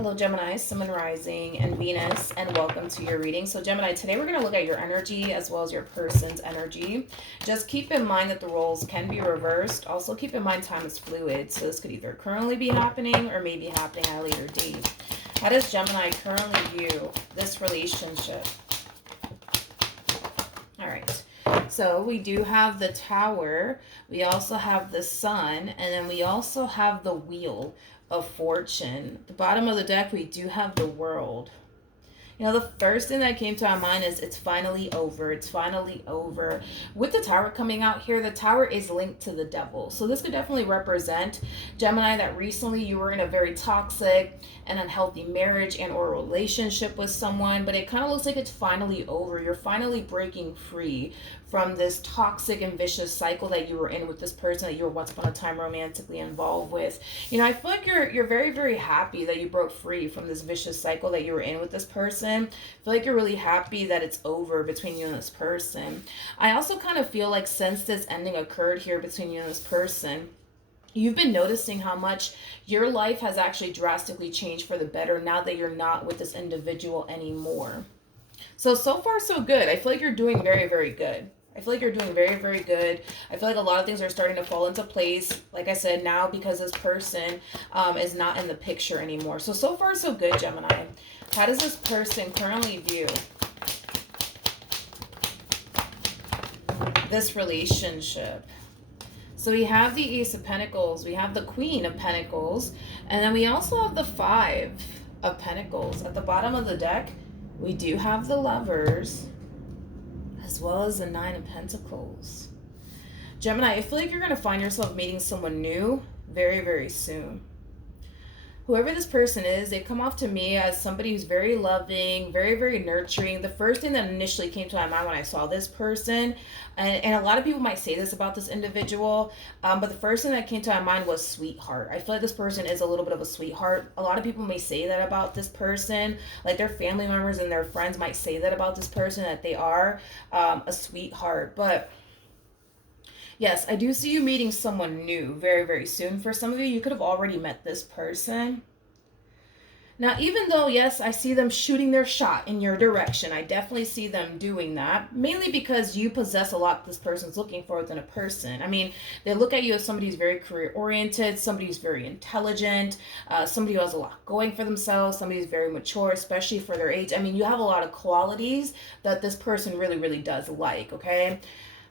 Hello, Gemini, Sun, Rising, and Venus, and welcome to your reading. So, Gemini, today we're going to look at your energy as well as your person's energy. Just keep in mind that the roles can be reversed. Also, keep in mind time is fluid, so this could either currently be happening or maybe happening at a later date. How does Gemini currently view this relationship? All right. So we do have the Tower, we also have the Sun, and then we also have the Wheel of Fortune. At the bottom of the deck, we do have the World. You know, the first thing that came to my mind is it's finally over. It's finally over. With the Tower coming out here, the Tower is linked to the Devil. So this could definitely represent, Gemini, that recently you were in a very toxic and unhealthy marriage and or relationship with someone, but it kind of looks like it's finally over. You're finally breaking free from this toxic and vicious cycle that you were in with this person that you were once upon a time romantically involved with. You know, I feel like you're very, very happy that you broke free from this vicious cycle that you were in with this person. I feel like you're really happy that it's over between you and this person. I also kind of feel like since this ending occurred here between you and this person, you've been noticing how much your life has actually drastically changed for the better now that you're not with this individual anymore. So far, so good. I feel like you're doing very, very good. I feel like you're doing very, very good. I feel like a lot of things are starting to fall into place. Like I said, now because this person is not in the picture anymore. So far, so good, Gemini. How does this person currently view this relationship? So we have the Ace of Pentacles, we have the Queen of Pentacles, and then we also have the Five of Pentacles. At the bottom of the deck, we do have the Lovers, as well as the Nine of Pentacles. Gemini, I feel like you're going to find yourself meeting someone new very, very soon. Whoever this person is, they come off to me as somebody who's very loving, very, very nurturing. The first thing that initially came to my mind when I saw this person, and a lot of people might say this about this individual, but the first thing that came to my mind was sweetheart. I feel like this person is a little bit of a sweetheart. A lot of people may say that about this person, like their family members and their friends might say that about this person, that they are a sweetheart. But yes, I do see you meeting someone new very, very soon. For some of you, you could have already met this person. Now, even though, yes, I see them shooting their shot in your direction, I definitely see them doing that, mainly because you possess a lot this person's looking for within a person. I mean, they look at you as somebody who's very career-oriented, somebody who's very intelligent, somebody who has a lot going for themselves, somebody who's very mature, especially for their age. I mean, you have a lot of qualities that this person really, really does like, okay?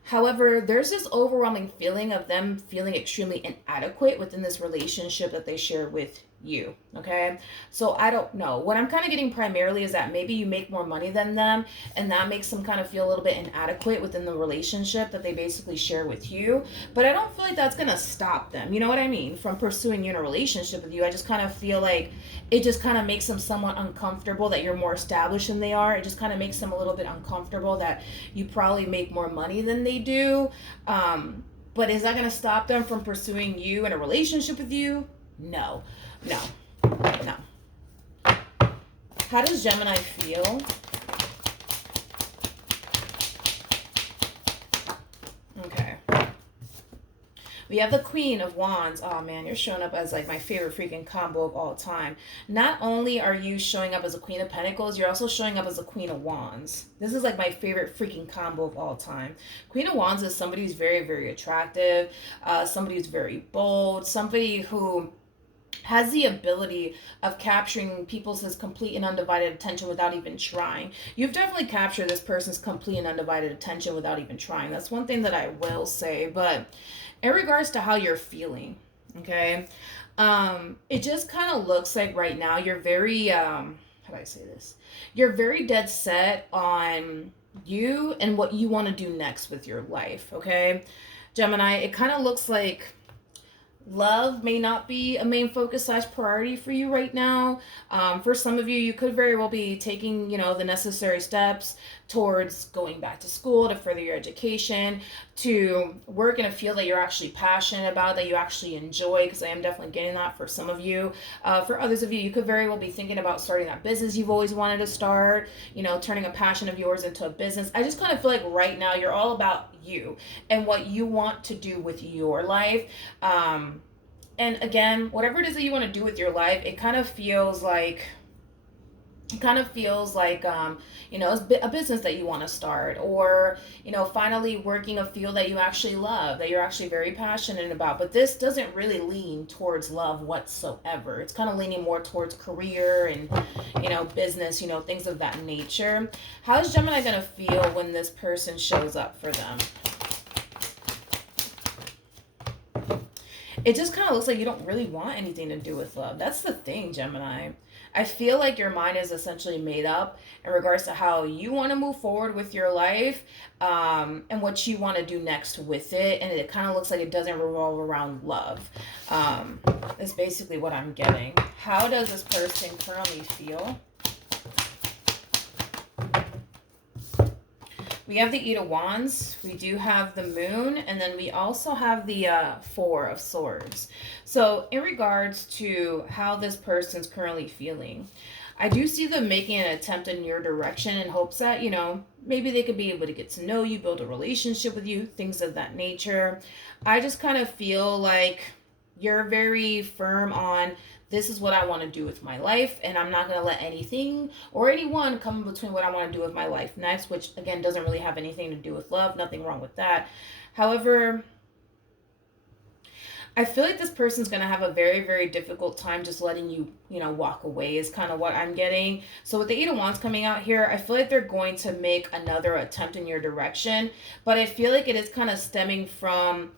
However, there's this overwhelming feeling of them feeling extremely inadequate within this relationship that they share with you, okay? So I don't know. What I'm kind of getting primarily is that maybe you make more money than them, and that makes them kind of feel a little bit inadequate within the relationship that they basically share with you. But I don't feel like that's going to stop them, you know what I mean, from pursuing you in a relationship with you. I just kind of feel like it just kind of makes them somewhat uncomfortable that you're more established than they are. It just kind of makes them a little bit uncomfortable that you probably make more money than they do. But is that going to stop them from pursuing you in a relationship with you? No. No. How does Gemini feel? Okay. We have the Queen of Wands. Oh man, you're showing up as like my favorite freaking combo of all time. Not only are you showing up as a Queen of Pentacles, you're also showing up as a Queen of Wands. This is like my favorite freaking combo of all time. Queen of Wands is somebody who's very, very attractive, somebody who's very bold, somebody who has the ability of capturing people's complete and undivided attention without even trying. You've definitely captured this person's complete and undivided attention without even trying. That's one thing that I will say. But in regards to how you're feeling, okay, it just kind of looks like right now you're very, how do I say this? You're very dead set on you and what you want to do next with your life, okay? Gemini, it kind of looks like love may not be a main focus / priority for you right now. For some of you, you could very well be taking, the necessary steps towards going back to school to further your education, to work in a field that you're actually passionate about, that you actually enjoy, because I am definitely getting that for some of you. For others of you, you could very well be thinking about starting that business you've always wanted to start, turning a passion of yours into a business. I just kind of feel like right now you're all about you and what you want to do with your life. And again, whatever it is that you want to do with your life, it kind of feels like it's a business that you want to start, or finally working a field that you actually love, that you're actually very passionate about. But this doesn't really lean towards love whatsoever. It's kind of leaning more towards career and business, things of that nature. How is Gemini going to feel when this person shows up for them? It just kind of looks like you don't really want anything to do with love. That's the thing, Gemini. I feel like your mind is essentially made up in regards to how you want to move forward with your life, and what you want to do next with it. And it kind of looks like it doesn't revolve around love. Is basically what I'm getting. How does this person currently feel? We have the Eight of Wands, we do have the Moon, and then we also have the Four of Swords. So in regards to how this person's currently feeling, I do see them making an attempt in your direction in hopes that, maybe they could be able to get to know you, build a relationship with you, things of that nature. I just kind of feel like you're very firm on, this is what I want to do with my life, and I'm not going to let anything or anyone come in between what I want to do with my life next, which again doesn't really have anything to do with love. Nothing wrong with that. However, I feel like this person's going to have a very, very difficult time just letting you, walk away, is kind of what I'm getting. So with the Eight of Wands coming out here, I feel like they're going to make another attempt in your direction, but I feel like it is kind of stemming from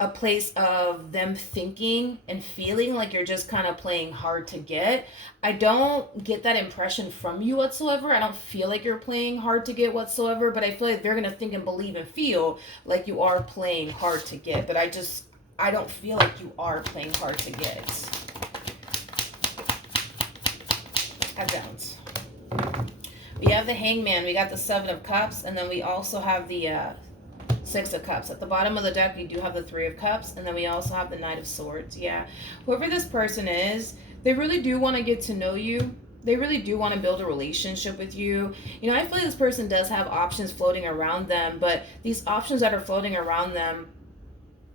a place of them thinking and feeling like you're just kind of playing hard to get. I don't get that impression from you whatsoever. I don't feel like you're playing hard to get whatsoever, but I feel like they're going to think and believe and feel like you are playing hard to get. But I don't feel like you are playing hard to get. I don't. We have the Hangman, we got the Seven of Cups, and then we also have the Six of Cups. At the bottom of the deck, we do have the Three of Cups, and then we also have the Knight of Swords. Yeah. Whoever this person is, they really do want to get to know you. They really do want to build a relationship with you. I feel like this person does have options floating around them, but these options that are floating around them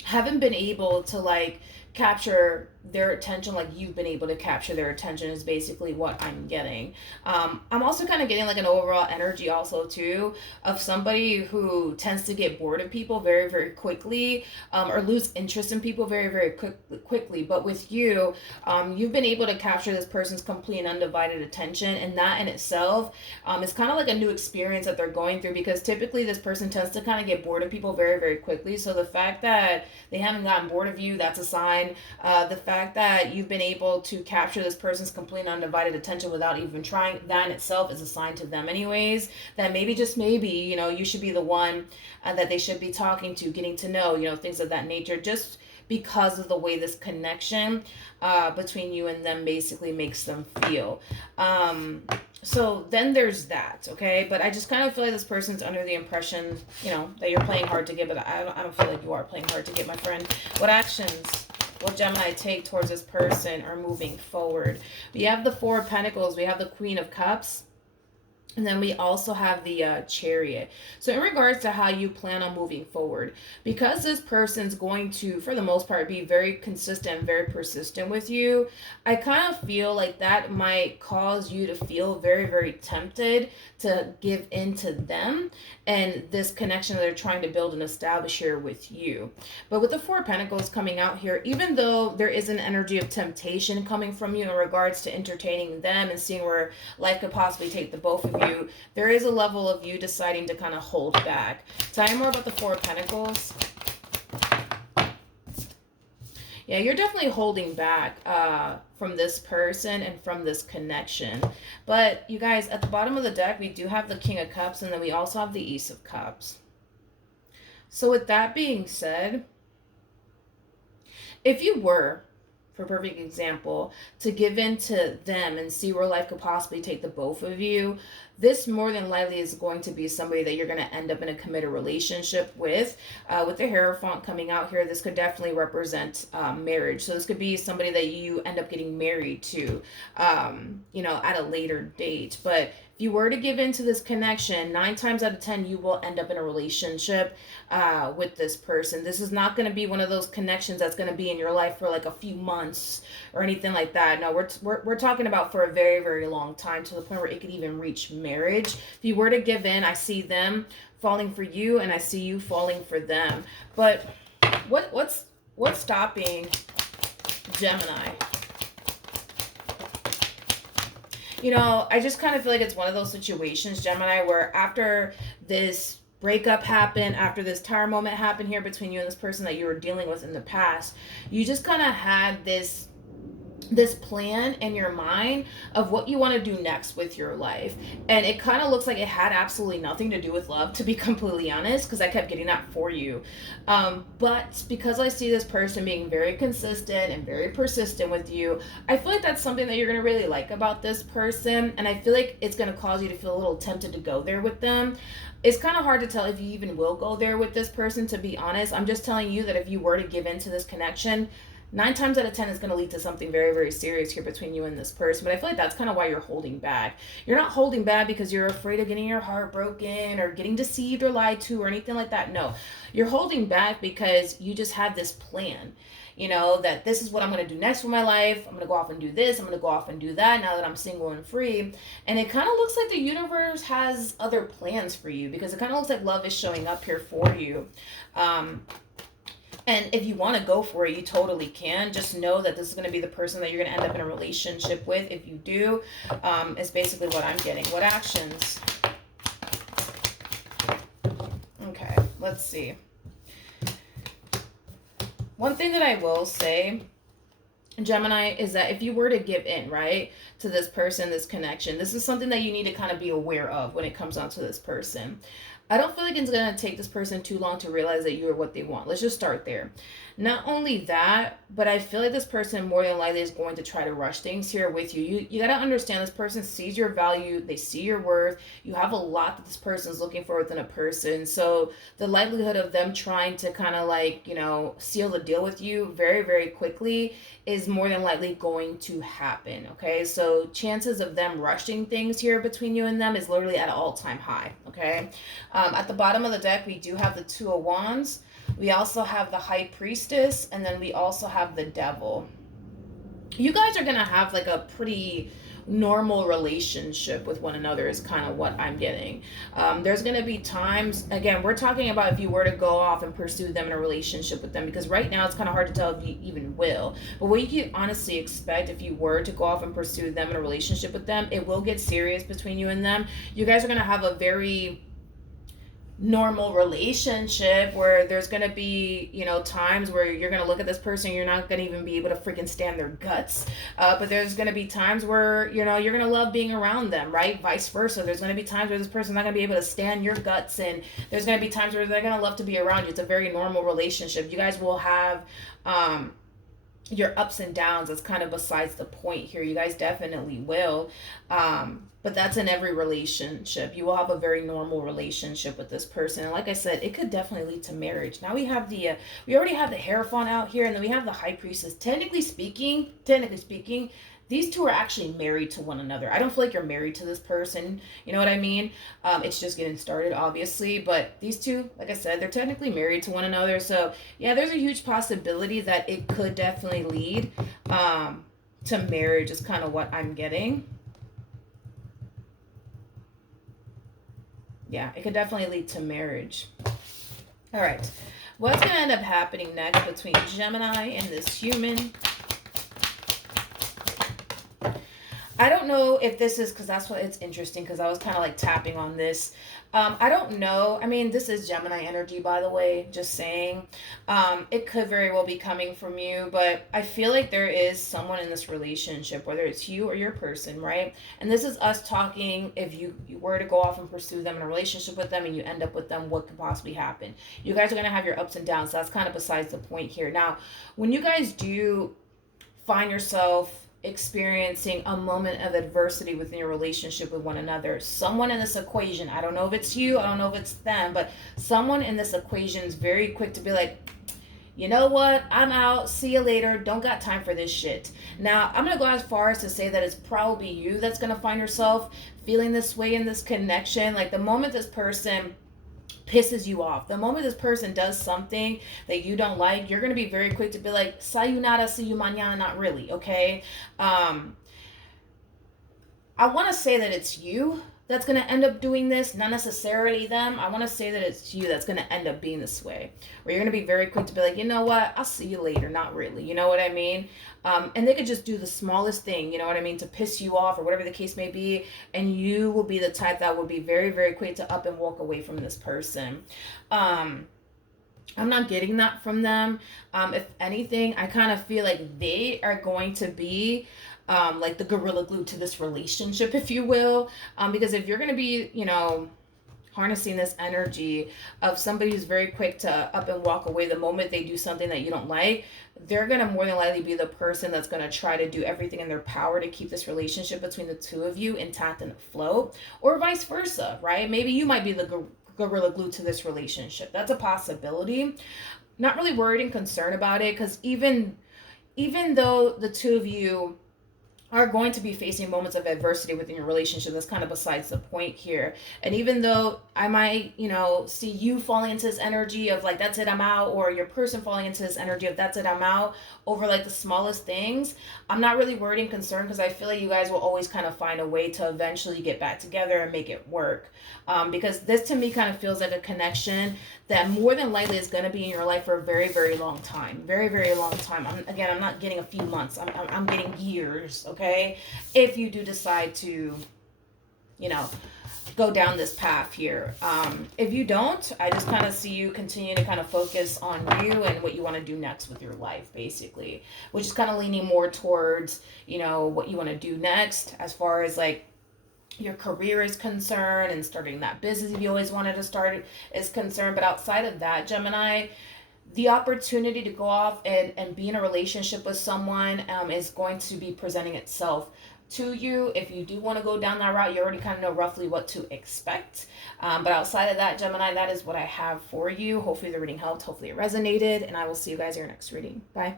haven't been able to capture their attention like you've been able to capture their attention, is basically what I'm getting. I'm also kind of getting an overall energy also too of somebody who tends to get bored of people very, very quickly, or lose interest in people very, very quickly. But with you, you've been able to capture this person's complete and undivided attention, and that in itself is kind of like a new experience that they're going through, because typically this person tends to kind of get bored of people very, very quickly. So the fact that they haven't gotten bored of you, that's a sign. The fact that you've been able to capture this person's complete and undivided attention without even trying, that in itself is a sign to them anyways, that maybe, just maybe, you should be the one that they should be talking to, getting to know, things of that nature, just because of the way this connection between you and them basically makes them feel. So then there's that, okay? But I just kind of feel like this person's under the impression, that you're playing hard to get, but I don't feel like you are playing hard to get, my friend. What actions will Gemini take towards this person or moving forward? We have the Four of Pentacles, we have the Queen of Cups, and then we also have the Chariot. So in regards to how you plan on moving forward, because this person's going to, for the most part, be very consistent and very persistent with you, I kind of feel like that might cause you to feel very, very tempted to give in to them and this connection that they're trying to build and establish here with you. But with the Four of Pentacles coming out here, even though there is an energy of temptation coming from you in regards to entertaining them and seeing where life could possibly take the both of you, there is a level of you deciding to kind of hold back. Tell me more about the Four of Pentacles. Yeah, you're definitely holding back from this person and from this connection. But you guys, at the bottom of the deck, we do have the King of Cups, and then we also have the Ace of Cups. So with that being said, if you were, for perfect example, to give in to them and see where life could possibly take the both of you, this more than likely is going to be somebody that you're going to end up in a committed relationship with. With the Hierophant coming out here, this could definitely represent marriage. So this could be somebody that you end up getting married to, at a later date. But If you were to give into this connection, 9 times out of 10, you will end up in a relationship with this person. This is not going to be one of those connections that's going to be in your life for like a few months or anything like that. No, we're talking about for a very, very long time, to the point where it could even reach marriage. If you were to give in, I see them falling for you, and I see you falling for them. But what's stopping Gemini? You know, I just kind of feel like it's one of those situations, Gemini, where after this breakup happened, after this tower moment happened here between you and this person that you were dealing with in the past, you just kind of had this plan in your mind of what you want to do next with your life. And it kind of looks like it had absolutely nothing to do with love, to be completely honest, because I kept getting that for you. But because I see this person being very consistent and very persistent with you, I feel like that's something that you're going to really like about this person. And I feel like it's going to cause you to feel a little tempted to go there with them. It's kind of hard to tell if you even will go there with this person, to be honest. I'm just telling you that if you were to give into this connection, 9 times out of 10 is going to lead to something very, very serious here between you and this person. But I feel like that's kind of why you're holding back. You're not holding back because you're afraid of getting your heart broken or getting deceived or lied to or anything like that. No, you're holding back because you just had this plan. You know, that this is what I'm going to do next with my life. I'm going to go off and do this. I'm going to go off and do that now that I'm single and free. And it kind of looks like the universe has other plans for you, because it kind of looks like love is showing up here for you. And if you want to go for it, you totally can. Just know that this is going to be the person that you're going to end up in a relationship with. If you do, is basically what I'm getting. What actions? Okay, let's see. One thing that I will say, Gemini, is that if you were to give in, right, to this person, this connection, this is something that you need to kind of be aware of when it comes down to this person. I don't feel like it's going to take this person too long to realize that you are what they want. Let's just start there. Not only that, but I feel like this person more than likely is going to try to rush things here with you. You got to understand, this person sees your value. They see your worth. You have a lot that this person is looking for within a person. So the likelihood of them trying to kind of like, you know, seal the deal with you very, very quickly is more than likely going to happen. Okay. So chances of them rushing things here between you and them is literally at an all-time high. Okay. At the bottom of the deck, we do have the Two of Wands. We also have the High Priestess, and then we also have the Devil. You guys are going to have like a pretty normal relationship with one another is kind of what I'm getting. There's going to be times, again, we're talking about if you were to go off and pursue them in a relationship with them, because right now it's kind of hard to tell if you even will. But what you can honestly expect if you were to go off and pursue them in a relationship with them, it will get serious between you and them. You guys are going to have a very normal relationship where there's going to be, you know, times where you're going to look at this person, you're not going to even be able to freaking stand their guts, but there's going to be times where, you know, you're going to love being around them, right? Vice versa. There's going to be times where this person's not going to be able to stand your guts, and there's going to be times where they're going to love to be around you. It's a very normal relationship. You guys will have your ups and downs. That's kind of besides the point here. You guys definitely will. But that's in every relationship. You will have a very normal relationship with this person. And like I said, it could definitely lead to marriage. Now we have the, we already have the Hierophant out here, and then we have the High Priestess. Technically speaking, these two are actually married to one another. I don't feel like you're married to this person. You know what I mean? It's just getting started, obviously. But these two, like I said, they're technically married to one another. So, yeah, there's a huge possibility that it could definitely lead to marriage is kind of what I'm getting. Yeah, it could definitely lead to marriage. All right. What's going to end up happening next between Gemini and this human? I don't know if this is, because that's what it's interesting, because I was kind of like tapping on this. I don't know. I mean, this is Gemini energy, by the way, just saying. It could very well be coming from you, but I feel like there is someone in this relationship, whether it's you or your person, right? And this is us talking, if you were to go off and pursue them in a relationship with them and you end up with them, what could possibly happen? You guys are going to have your ups and downs. So that's kind of besides the point here. Now, when you guys do find yourself experiencing a moment of adversity within your relationship with one another, someone in this equation, I don't know if it's you, I don't know if it's them, but someone in this equation is very quick to be like, you know what, I'm out, see you later, don't got time for this shit. Now, I'm gonna go as far as to say that it's probably you that's gonna find yourself feeling this way in this connection. Like the moment this person pisses you off, the moment this person does something that you don't like, you're gonna be very quick to be like, sayonara, see you mañana. Not really, okay? I want to say that it's you that's going to end up doing this, not necessarily them. I want to say that it's you that's going to end up being this way, where you're going to be very quick to be like, you know what, I'll see you later. Not really, you know what I mean? And they could just do the smallest thing, you know what I mean, to piss you off or whatever the case may be, and you will be the type that will be very, very quick to up and walk away from this person. I'm not getting that from them. If anything, I kind of feel like they are going to be like the gorilla glue to this relationship, if you will. Because if you're going to be, you know, harnessing this energy of somebody who's very quick to up and walk away the moment they do something that you don't like, they're going to more than likely be the person that's going to try to do everything in their power to keep this relationship between the two of you intact and afloat, or vice versa, right? Maybe you might be the gorilla glue to this relationship. That's a possibility. Not really worried and concerned about it, because even though the two of you are going to be facing moments of adversity within your relationship, that's kind of besides the point here. And even though I might, you know, see you falling into this energy of like, that's it, I'm out, or your person falling into this energy of that's it, I'm out, over like the smallest things, I'm not really worried and concerned, because I feel like you guys will always kind of find a way to eventually get back together and make it work. Because this to me kind of feels like a connection that more than likely is going to be in your life for a very, very long time. Very, very long time. I'm not getting a few months. I'm getting years, okay? If you do decide to, you know, go down this path here. If you don't, I just kind of see you continue to kind of focus on you and what you want to do next with your life, basically. Which is kind of leaning more towards, you know, what you want to do next as far as like your career is concerned, and starting that business if you always wanted to start is concerned. But outside of that, Gemini, the opportunity to go off and be in a relationship with someone is going to be presenting itself to you. If you do want to go down that route, you already kind of know roughly what to expect. But outside of that, Gemini, that is what I have for you. Hopefully the reading helped. Hopefully it resonated. And I will see you guys in your next reading. Bye.